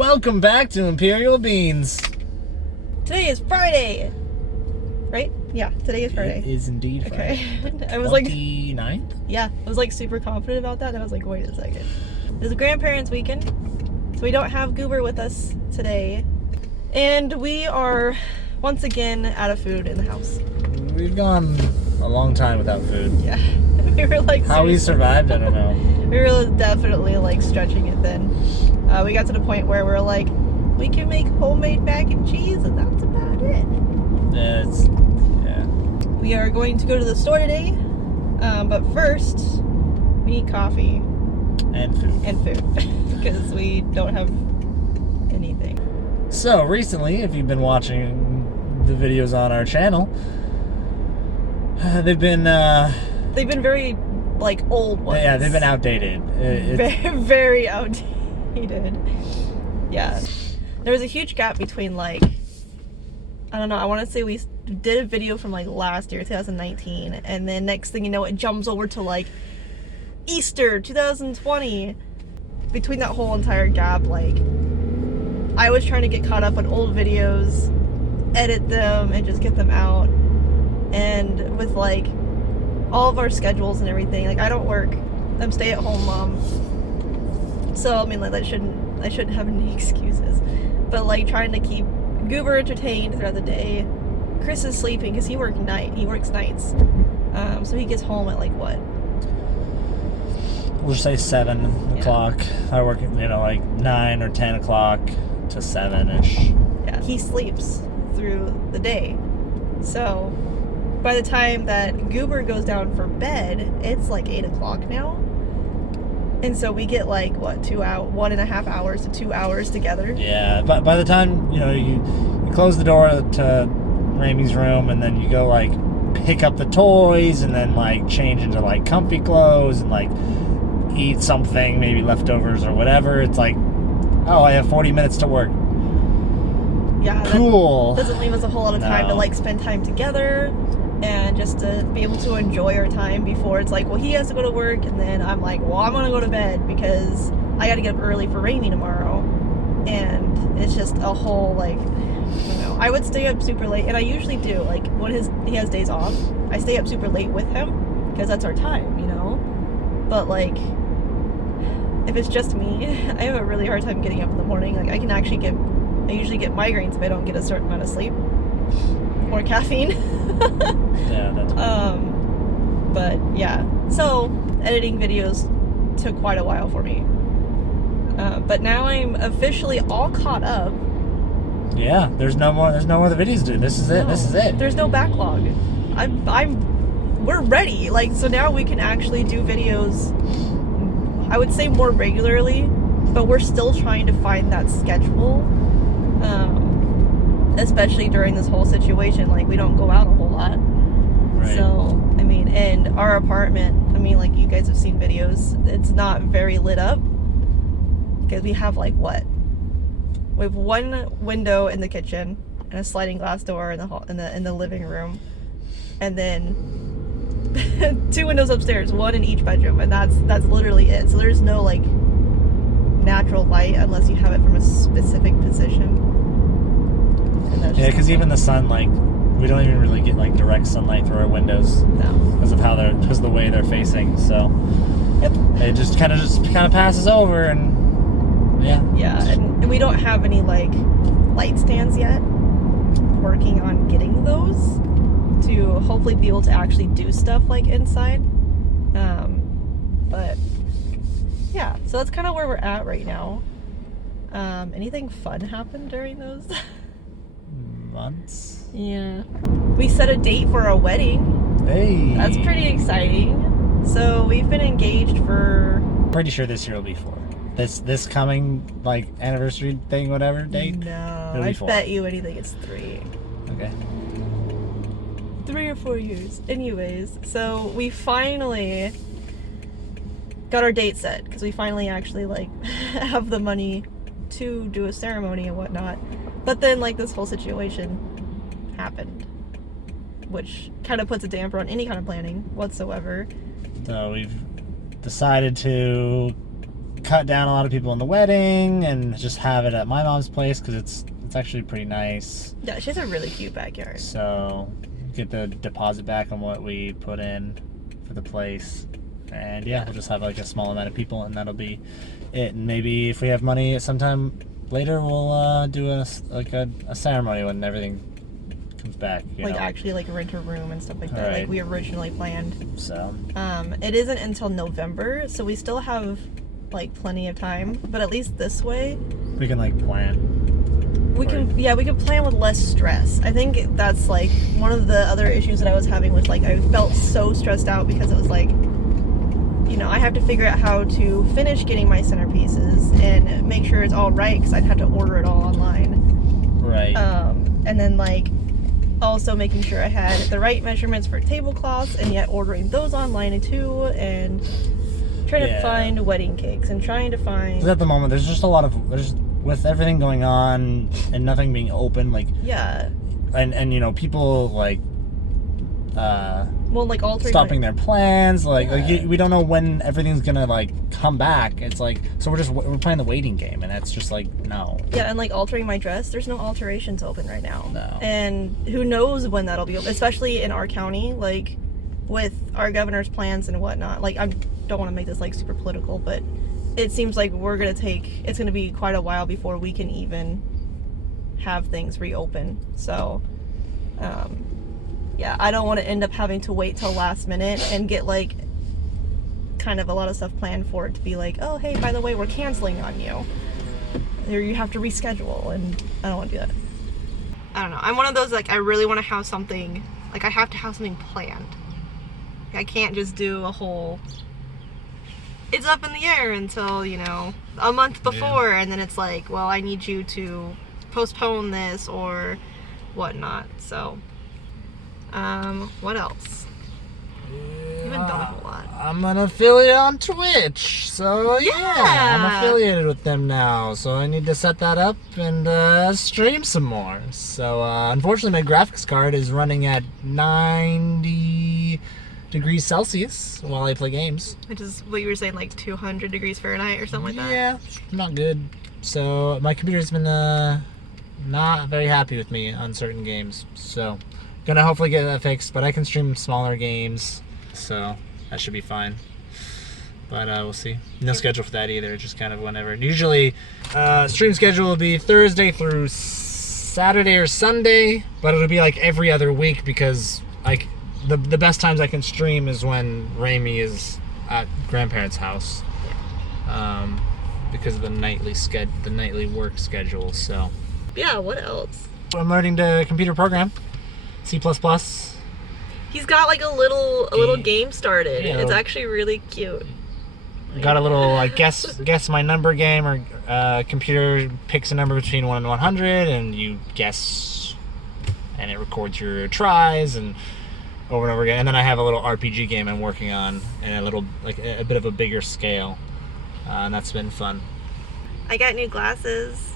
Welcome back to Imperial Beans. Today is Friday, right? Yeah, today is Friday. It is indeed Friday. Okay. I was 29th? Yeah, I was like super confident about that, and I was like, wait a second. It's grandparents' weekend, so we don't have Goober with us today, and we are once again out of food in the house. We've gone a long time without food. Yeah, we were like, how we survived, I don't know. We were definitely like stretching it thin. We got to the point where we were like, we can make homemade mac and cheese, and that's about it. Yeah. We are going to go to the store today, but first we need coffee and food because we don't have anything. So recently, if you've been watching the videos on our channel, they've been very like old ones. Yeah, they've been outdated. Very, very outdated. Yeah, there was a huge gap between like, I don't know, I want to say we did a video from like last year, 2019, and then next thing you know, it jumps over to like Easter 2020. Between that whole entire gap, like, I was trying to get caught up on old videos, edit them, and just get them out. And with like all of our schedules and everything, like I don't work, I'm stay-at-home mom. So I mean, like I shouldn't have any excuses. But like trying to keep Goober entertained throughout the day. Chris is sleeping because he works nights. So he gets home at like what? We'll just say 7 o'clock. I work at, like 9 or 10 o'clock to 7-ish. Yeah, he sleeps through the day. So by the time that Goober goes down for bed, it's like 8 o'clock now. And so we get like, what, 1.5 hours to 2 hours together. Yeah, but by the time, you close the door to Ramey's room, and then you go like pick up the toys, and then like change into like comfy clothes, and like eat something, maybe leftovers or whatever, it's like, oh, I have 40 minutes to work. Yeah, cool. That doesn't leave us a whole lot of time to like spend time together and just to be able to enjoy our time before it's like, well, he has to go to work, and then I'm like, well, I'm gonna go to bed because I gotta get up early for Ramey tomorrow. And it's just a whole like, I don't know. I would stay up super late, and I usually do, like when he has days off, I stay up super late with him because that's our time, but like if it's just me, I have a really hard time getting up in the morning. Like I usually get migraines if I don't get a certain amount of sleep or caffeine. Yeah, that's but yeah, so editing videos took quite a while for me, but now I'm officially all caught up. Yeah, there's no more of the videos to do. This is it. There's no backlog. We're ready, like, so now we can actually do videos, I would say more regularly, but we're still trying to find that schedule, especially during this whole situation. Like, we don't go out a whole lot. Right. So, I mean, and our apartment, I mean, like, you guys have seen videos, it's not very lit up, because we have, like, what? We have one window in the kitchen, and a sliding glass door in the living room, and then 2 windows upstairs, one in each bedroom, and that's literally it. So there's no like natural light unless you have it from a specific position. Yeah, because even the sun, like, we don't even really get like direct sunlight through our windows. No. Because of the way they're facing. So yep. It just kind of passes over, and yeah. Yeah, and we don't have any like light stands yet. Working on getting those to hopefully be able to actually do stuff like inside. But yeah, so that's kind of where we're at right now. Anything fun happened during those months? Yeah. We set a date for our wedding. Hey. That's pretty exciting. So we've been engaged for... Pretty sure this year will be 4. This coming, like, anniversary thing, whatever, date? No, I bet you anything it's 3. Okay. 3 or 4 years. Anyways, so we finally got our date set, because we finally actually, like, have the money to do a ceremony and whatnot. But then, like, this whole situation happened, which kind of puts a damper on any kind of planning whatsoever. So we've decided to cut down a lot of people in the wedding and just have it at my mom's place because it's actually pretty nice. Yeah, she has a really cute backyard. So get the deposit back on what we put in for the place. And yeah, we'll just have like a small amount of people, and that'll be it. And maybe if we have money at sometime later, we'll do a ceremony when everything comes back. Like actually like rent a room and stuff like that, Right. like we originally planned. So it isn't until November, so we still have like plenty of time. But at least this way, we can like plan. we can plan with less stress. I think that's like one of the other issues that I was having was like I felt so stressed out because it was like, you know, I have to figure out how to finish getting my centerpieces and make sure it's all right because I'd have to order it all online. Right. And then like also making sure I had the right measurements for tablecloths and yet ordering those online too, and trying to find wedding cakes and trying to find. Because at the moment, there's just a lot of with everything going on and nothing being open, like and you know, people like well, like altering stopping their plans, like we don't know when everything's gonna like come back. It's like, so we're playing the waiting game, and that's just like no. Yeah, and like altering my dress, there's no alterations open right now. No. And who knows when that'll be open, especially in our county, like with our governor's plans and whatnot. Like I don't want to make this like super political, but it seems like it's gonna be quite a while before we can even have things reopen. So yeah, I don't want to end up having to wait till last minute and get like kind of a lot of stuff planned for it to be like, oh hey, by the way, we're canceling on you, or you have to reschedule, and I don't want to do that. I don't know, I'm one of those, like, I really want to have something, like I have to have something planned. I can't just do a whole, it's up in the air until, you know, a month before, and then it's like, well, I need you to postpone this or whatnot. So what else? You haven't done a whole lot. I'm an affiliate on Twitch, so yeah, I'm affiliated with them now, so I need to set that up and stream some more. So unfortunately my graphics card is running at 90 degrees Celsius while I play games. Which is what you were saying, like 200 degrees Fahrenheit or something like that? Yeah, not good. So my computer's been not very happy with me on certain games, so gonna hopefully get that fixed, but I can stream smaller games, so that should be fine. But we'll see. No schedule for that either, just kind of whenever. Usually stream schedule will be Thursday through Saturday or Sunday, but it'll be like every other week, because like the best times I can stream is when Raimi is at grandparents' house, because of the nightly work schedule. So yeah, what else? I'm learning to computer program, C++. He's got like a little game started. Yeah, it's actually really cute. Got a little like guess my number game, or computer picks a number between 1 and 100, and you guess, and it records your tries and over again. And then I have a little RPG game I'm working on, and a bit of a bigger scale, and that's been fun. I got new glasses.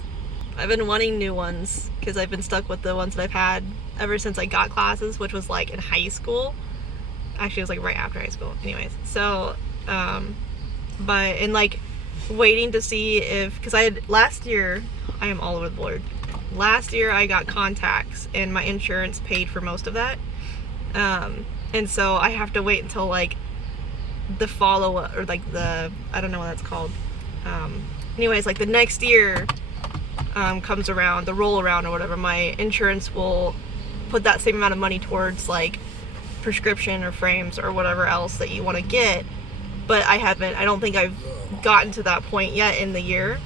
I've been wanting new ones because I've been stuck with the ones that I've had ever since I got glasses, which was like in high school. Actually, it was like right after high school. Anyways, so and like waiting to see if, because I had last year, I am all over the board. Last year I got contacts and my insurance paid for most of that, and so I have to wait until like the follow-up, or like I don't know what that's called. Anyways, like the next year comes around, the roll around or whatever, my insurance will put that same amount of money towards like prescription or frames or whatever else that you want to get. But I don't think I've gotten to that point yet in the year.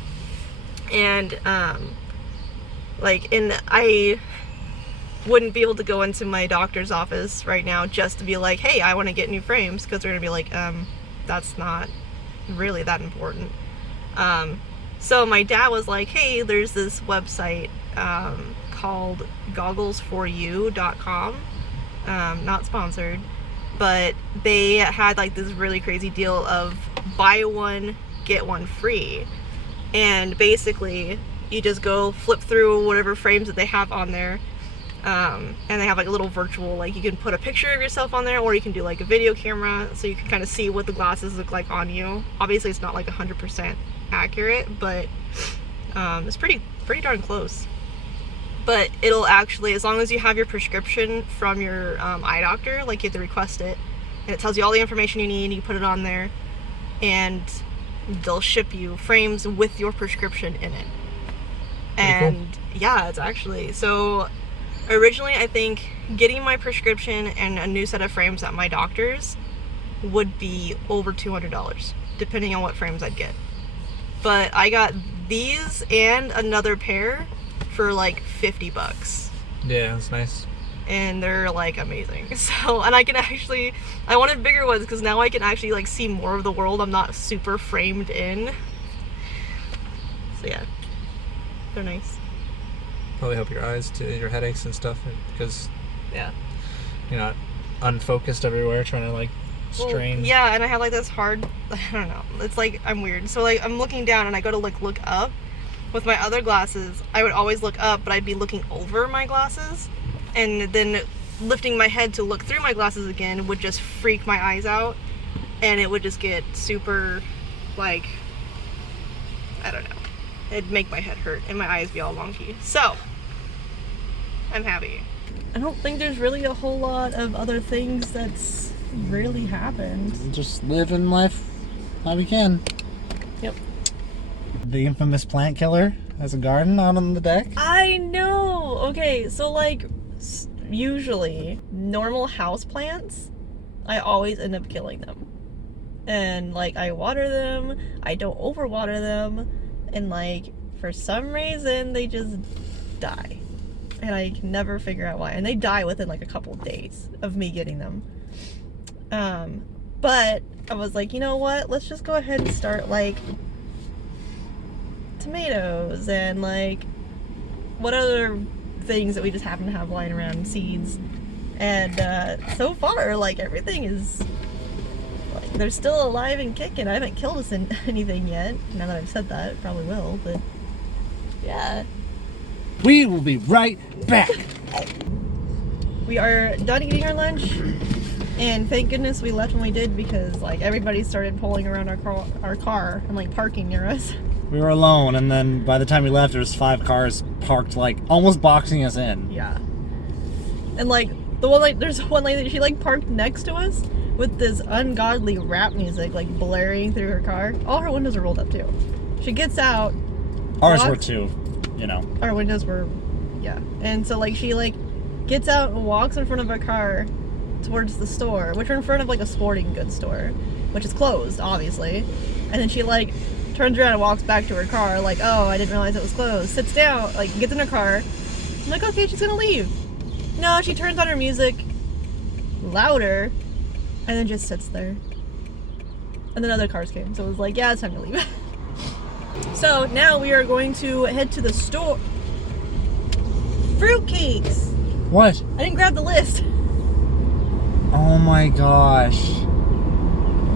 And I wouldn't be able to go into my doctor's office right now just to be like, hey, I want to get new frames, because they're gonna be like, that's not really that important. So my dad was like, hey, there's this website called gogglesforyou.com, not sponsored, but they had like this really crazy deal of buy one, get one free. And basically you just go flip through whatever frames that they have on there, and they have like a little virtual, like you can put a picture of yourself on there, or you can do like a video camera so you can kind of see what the glasses look like on you. Obviously it's not like 100% accurate, but it's pretty darn close. But it'll actually, as long as you have your prescription from your eye doctor, like you have to request it, and it tells you all the information you need, and you put it on there, and they'll ship you frames with your prescription in it. And cool. Yeah, it's actually, so originally I think getting my prescription and a new set of frames at my doctor's would be over $200, depending on what frames I'd get. But I got these and another pair for like $50. Yeah, that's nice. And they're like amazing. So, and I can actually, I wanted bigger ones because now I can actually like see more of the world. I'm not super framed in. So yeah, they're nice. Probably help your eyes too, your headaches and stuff, because yeah, you're not unfocused everywhere trying to like strain. Well, yeah, and I have like this hard, I don't know, it's like I'm weird. So like I'm looking down and I go to like look up. With my other glasses, I would always look up, but I'd be looking over my glasses, and then lifting my head to look through my glasses again would just freak my eyes out, and it would just get super, like, I don't know, it'd make my head hurt and my eyes be all wonky. So I'm happy. I don't think there's really a whole lot of other things that's really happened. Just living life how we can. Yep. The infamous plant killer has a garden out on the deck. I know. Okay, so like usually normal house plants, I always end up killing them. And like I water them, I don't overwater them, and like for some reason they just die. And I can never figure out why. And they die within like a couple of days of me getting them. But I was like, you know what? Let's just go ahead and start like tomatoes and like what other things that we just happen to have lying around, seeds. And so far like everything is like they're still alive and kicking. I haven't killed us in anything yet. Now that I've said that, probably will, but yeah. We will be right back. We are done eating our lunch, and thank goodness we left when we did, because like everybody started pulling around our car and like parking near us. We were alone, and then by the time we left, there was 5 cars parked, like almost boxing us in. Yeah. And like the one, like there's one lady, she like parked next to us with this ungodly rap music like blaring through her car. All her windows are rolled up too. She gets out. Ours were too, you know. Our windows were, yeah. And so like she like gets out and walks in front of our car towards the store, which are in front of like a sporting goods store, which is closed obviously. And then she like turns around and walks back to her car like, oh, I didn't realize it was closed. Sits down, like gets in her car. I'm like, okay, she's gonna leave. No, she turns on her music louder and then just sits there. And then other cars came, so it was like, yeah, it's time to leave. So now we are going to head to the store. Fruitcakes! What? I didn't grab the list. Oh my gosh.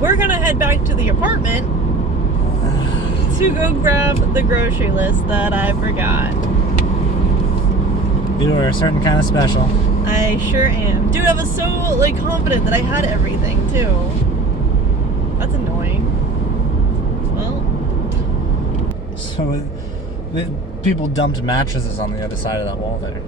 We're gonna head back to the apartment to go grab the grocery list that I forgot. You are a certain kind of special. I sure am. Dude, I was so like confident that I had everything too. That's annoying. Well. So people dumped mattresses on the other side of that wall there.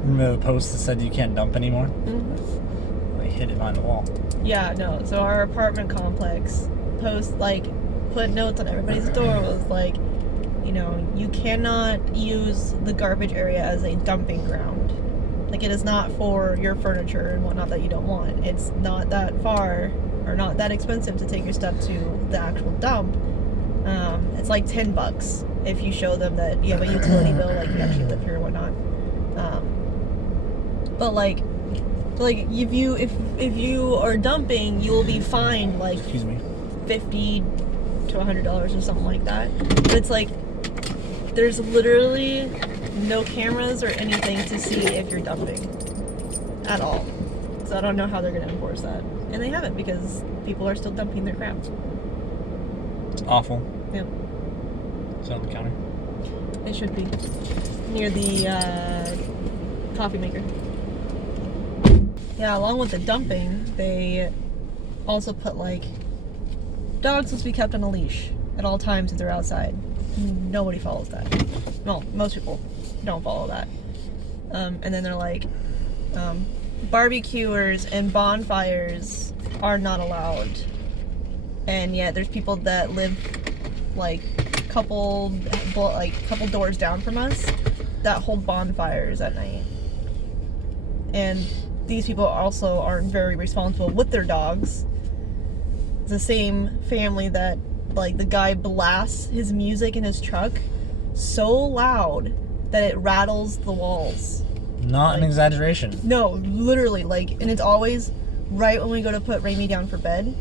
Remember the post that said you can't dump anymore? Mm-hmm. They hid it behind the wall. Yeah, no. So our apartment complex put notes on everybody's door, was like, you know, you cannot use the garbage area as a dumping ground. Like, it is not for your furniture and whatnot that you don't want. It's not that far or not that expensive to take your stuff to the actual dump. It's like $10 if you show them that you have a utility bill, like you actually live here and whatnot. But like if you are dumping, you will be fined like $50 to $100 or something like that. But it's like there's literally no cameras or anything to see if you're dumping at all. So I don't know how they're going to enforce that, and they haven't, because people are still dumping their crap. It's awful. Yep. Is it on the counter? It should be near the coffee maker. Yeah, along with the dumping, they also put like dogs must be kept on a leash at all times if they're outside. Nobody follows that. Well, most people don't follow that. And then they're like, barbecuers and bonfires are not allowed. And yet there's people that live like couple doors down from us that hold bonfires at night. And these people also aren't very responsible with their dogs. It's the same family that, like, the guy blasts his music in his truck so loud that it rattles the walls. Not an exaggeration. No, literally, like, and it's always right when we go to put Raimi down for bed.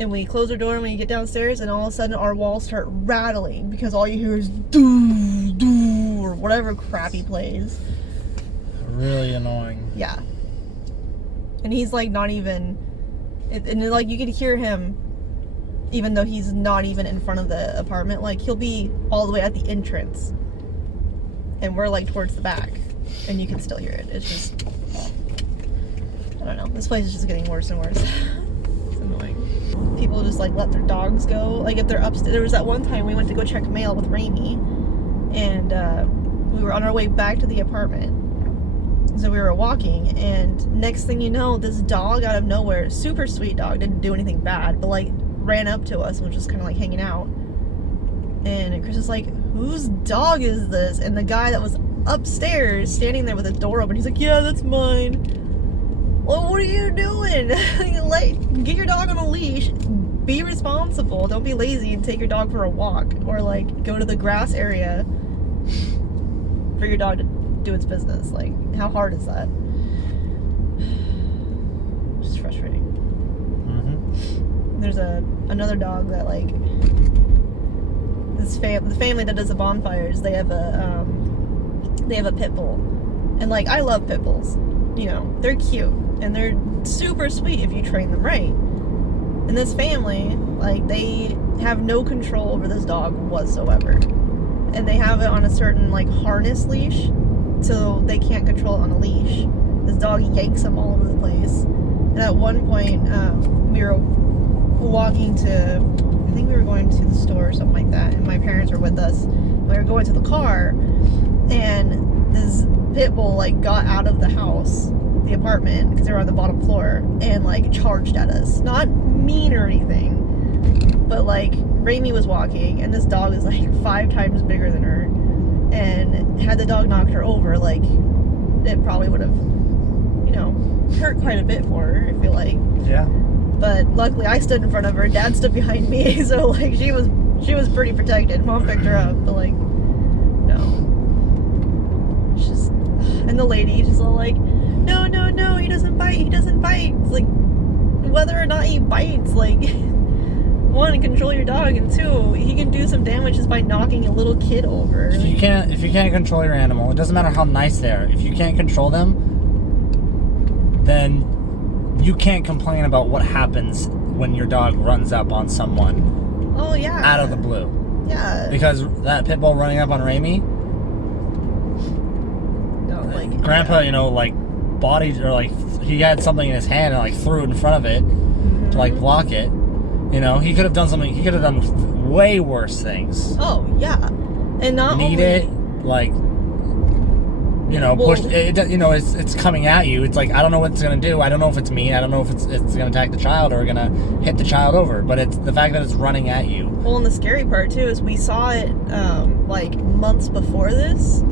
And we close our door and we get downstairs, and all of a sudden our walls start rattling because all you hear is doo, doo, or whatever crap he plays. Really annoying. Yeah. And he's like not even, and like you could hear him even though he's not even in front of the apartment. Like he'll be all the way at the entrance and we're like towards the back and you can still hear it. It's just, I don't know, this place is just getting worse and worse. It's annoying. People just like let their dogs go. Like if they're upstairs, there was that one time we went to go check mail with Raimi and we were on our way back to the apartment. So we were walking, and next thing you know, this dog out of nowhere, super sweet dog, didn't do anything bad, but like ran up to us and was just kind of like hanging out. And Chris is like, whose dog is this? And the guy that was upstairs standing there with his door open, he's like, yeah, that's mine. Well, what are you doing? Like, get your dog on a leash, be responsible, don't be lazy and take your dog for a walk, or like go to the grass area for your dog to do its business. Like, how hard is that? Just frustrating. Mm-hmm. There's another dog that like the family that does the bonfires. They have a pit bull, and like I love pit bulls. You know, they're cute and they're super sweet if you train them right. And this family, like, they have no control over this dog whatsoever, and they have it on a certain like harness leash. So they can't control it on a leash. This dog yanks them all over the place. And at one point, we were walking to, I think we were going to the store or something like that, and my parents were with us. We were going to the car, and this pit bull like got out of the house, the apartment, because they were on the bottom floor, and like charged at us. Not mean or anything, but like Raimi was walking, and this dog is like 5 times bigger than her. And had the dog knocked her over, like, it probably would have, you know, hurt quite a bit for her, I feel like. Yeah. But luckily I stood in front of her, Dad stood behind me, so like she was pretty protected. Mom picked her up, but like, no. It's just, and the lady just all like, no, he doesn't bite. It's like, whether or not he bites, like, one, control your dog, and two, he can do some damage just by knocking a little kid over. If you can't control your animal, it doesn't matter how nice they are. If you can't control them, then you can't complain about what happens when your dog runs up on someone. Oh yeah. Out of the blue. Yeah. Because that pit bull running up on Raimi, no, like Grandpa, you know, like bodied, or like he had something in his hand and like threw it in front of it to like block it. You know, he could have done something. He could have done way worse things. Oh yeah, and not Need only it, like, you know, well, push it. You know, it's coming at you. It's like, I don't know what it's gonna do. I don't know if it's mean. I don't know if it's gonna attack the child or gonna hit the child over. But it's the fact that it's running at you. Well, and the scary part too is we saw it like months before this.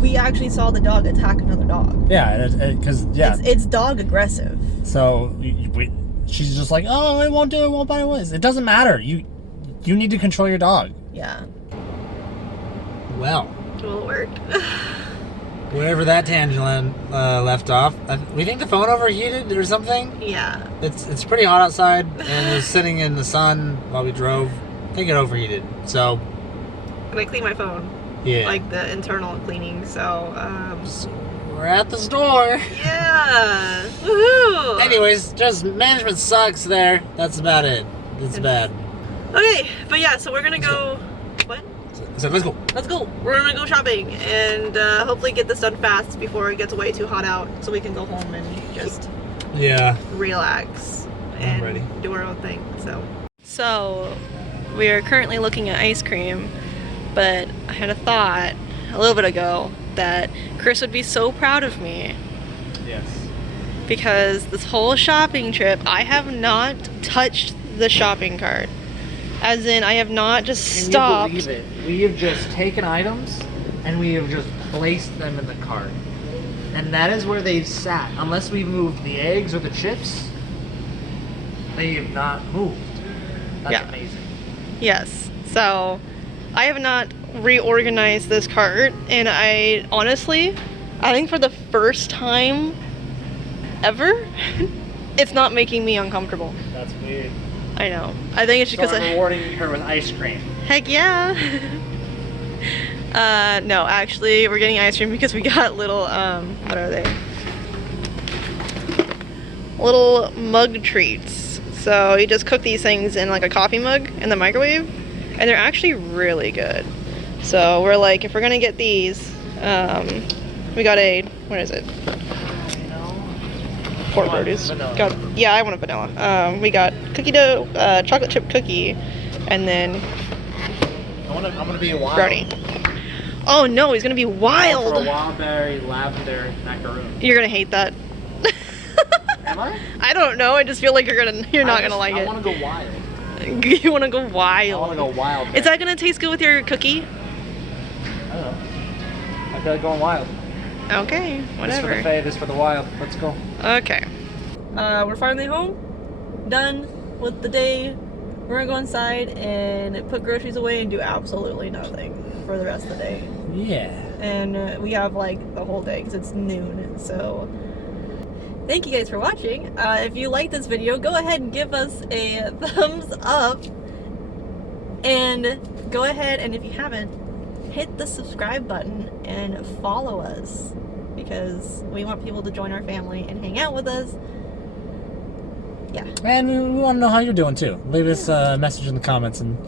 We actually saw the dog attack another dog. Yeah, because it's dog aggressive. So she's just like, oh, it won't do it, won't bite it. It doesn't matter. You need to control your dog. Yeah. Well, Well, it worked. wherever that tangent left off, we think the phone overheated or something. Yeah. It's pretty hot outside, and it was sitting in the sun while we drove. I think it overheated. So. And I cleaned my phone. Yeah. Like the internal cleaning. So. So we're at the store. Yeah. Woohoo. Anyways, just management sucks there. That's about it. It's bad. Okay, but yeah, so we're gonna go. What? So let's go. Let's go. We're gonna go shopping and hopefully get this done fast before it gets way too hot out, so we can go home and just relax and ready. do our own thing. So we are currently looking at ice cream, but I had a thought a little bit ago that Chris would be so proud of me. Yes. Because this whole shopping trip, I have not touched the shopping cart. As in, I have not just stopped. Can you believe it? We have just taken items and we have just placed them in the cart. And that is where they've sat. Unless we've moved the eggs or the chips, they have not moved. That's amazing. Yes. So, I have not reorganized this cart, and I honestly, I think for the first time ever, it's not making me uncomfortable. That's weird. I know. I think it's because I'm rewarding her with ice cream. Heck yeah. No, actually, we're getting ice cream because we got little, what are they? Little mug treats. So you just cook these things in like a coffee mug in the microwave, and they're actually really good. So we're like, if we're gonna get these, we got a, what is it? Pork produce. Yeah, I want a vanilla. We got cookie dough, chocolate chip cookie, and then I'm gonna be a wild. Brownie. Oh no, he's gonna be wild. For a wild berry lavender macaroon. You're gonna hate that. Am I? I don't know. I just feel like you're not gonna like it. I want to go wild. You want to go wild. I want to go wild. Is that gonna taste good with your cookie? I don't know. I feel like going wild. Okay, whatever. This for the fae, this for the wild. Let's go. Okay. We're finally home. Done with the day. We're gonna go inside and put groceries away and do absolutely nothing for the rest of the day. Yeah. And we have like the whole day because it's noon. So thank you guys for watching. If you like this video, go ahead and give us a thumbs up. And go ahead and if you haven't, hit the subscribe button and follow us, because we want people to join our family and hang out with us. Yeah. And we want to know how you're doing too. Leave us a message in the comments and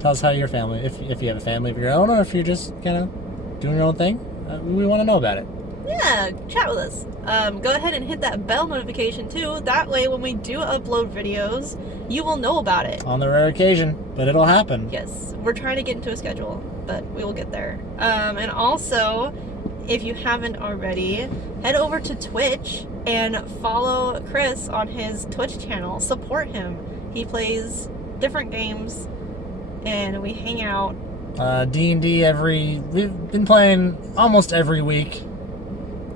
tell us how your family, if you have a family of your own or if you're just kind of doing your own thing. We want to know about it. Yeah, chat with us. Go ahead and hit that bell notification too. That way when we do upload videos, you will know about it. On the rare occasion, but it'll happen. Yes, we're trying to get into a schedule, but we will get there. And also, if you haven't already, head over to Twitch and follow Chris on his Twitch channel. Support him. He plays different games and we hang out. D&D we've been playing almost every week.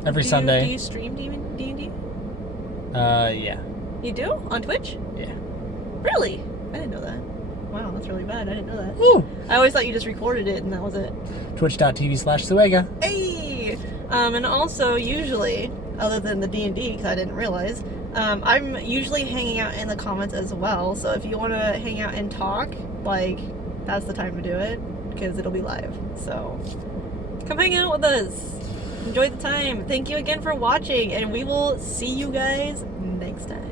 Every Sunday. Do you stream D&D? Yeah. You do? On Twitch? Yeah. Really? I didn't know that. Wow, that's really bad. I didn't know that. Woo! I always thought you just recorded it and that was it. Twitch.tv/Suega. Hey! And also, usually, other than the D&D, because I didn't realize, I'm usually hanging out in the comments as well. So if you want to hang out and talk, like, that's the time to do it, because it'll be live. So, come hang out with us. Enjoy the time. Thank you again for watching, and we will see you guys next time.